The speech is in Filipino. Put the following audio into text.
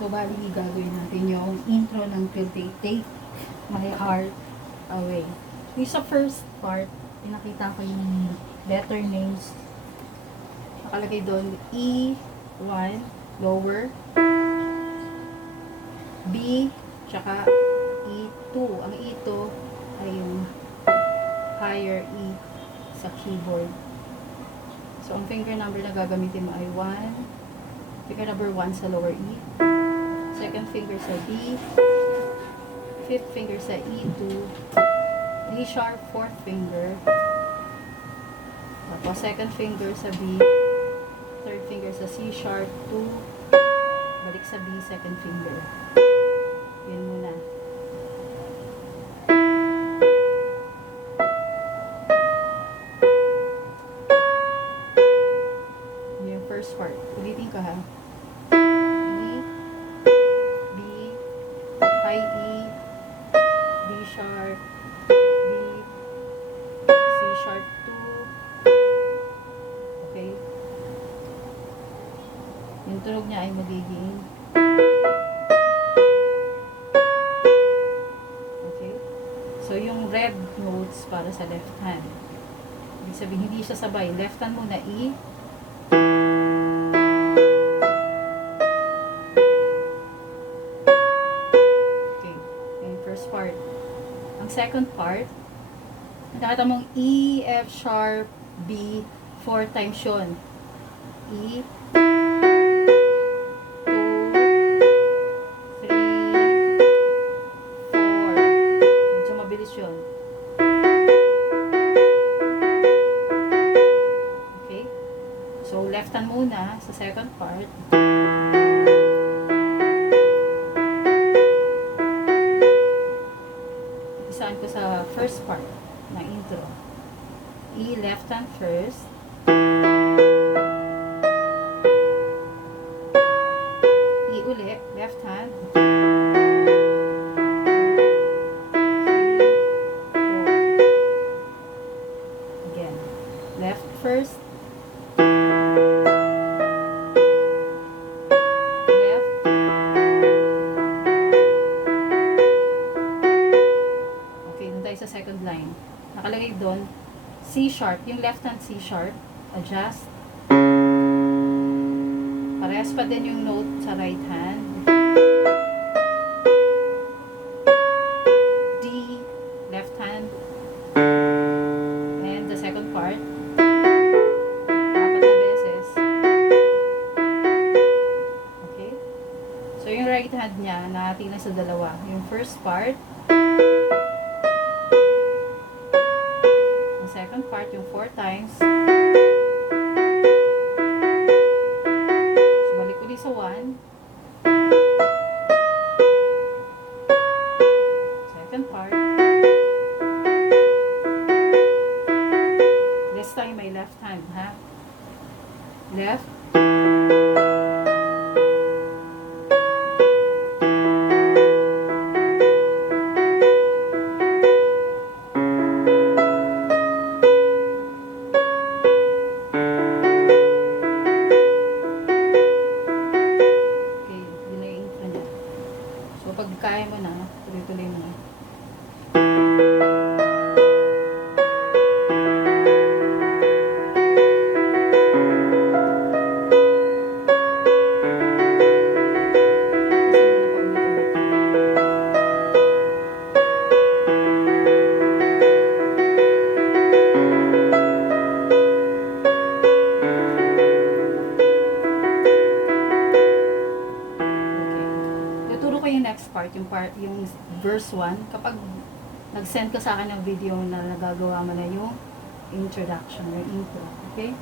So, bali gagawin natin yung intro ng Take My Heart Away. Yung sa first part, pinakita ko yung letter names. Nakalagay doon E1, lower, B, tsaka E2. Ang E2 ay yung higher E sa keyboard. So, ang finger number na gagamitin mo ay 1. Finger number 1 sa lower E. Second finger sa B. Fifth finger sa E2. E sharp, fourth finger. Tapos, second finger sa B. Third finger sa C sharp, 2. Balik sa B, second finger. Yun muna. Yung first part. Ulitin ko ha. E, B, high E, D sharp, B, C sharp 2. Okay? Yung tunog niya ay magiging okay? So, yung red notes para sa left hand. Ibig sabihin, hindi siya sabay. Left hand muna E. Okay. Yung first part. Ang second part, nakita mong E, F sharp, B, 4 times yun. E, 2, 3, 4. Medyo mabilis yun. Okay? So, left hand muna sa second part. Isaan ko sa first part ng intro. E, left hand first. E uli, left hand. 3, 4. Again. Left first. Left. Okay, dun tayo sa second line. Nakalagay doon, C sharp, yung left hand C sharp, adjust. Parehas pa din yung note sa right hand. D, left hand. And the second part, 4 na beses. Okay? So, yung right hand niya, nakatingin sa dalawa. Yung first part, ang second part, yung 4 times. So, balik ulit sa 1. Second part. This time, my left hand, ha? Left. Okay, yun na yung intro niya. So, pag kaya mo na, tuloy-tuloy mo na. Next part, yung verse 1, kapag nag-send ka sa akin ng video na nagagawa mo na yung introduction, yung intro, okay?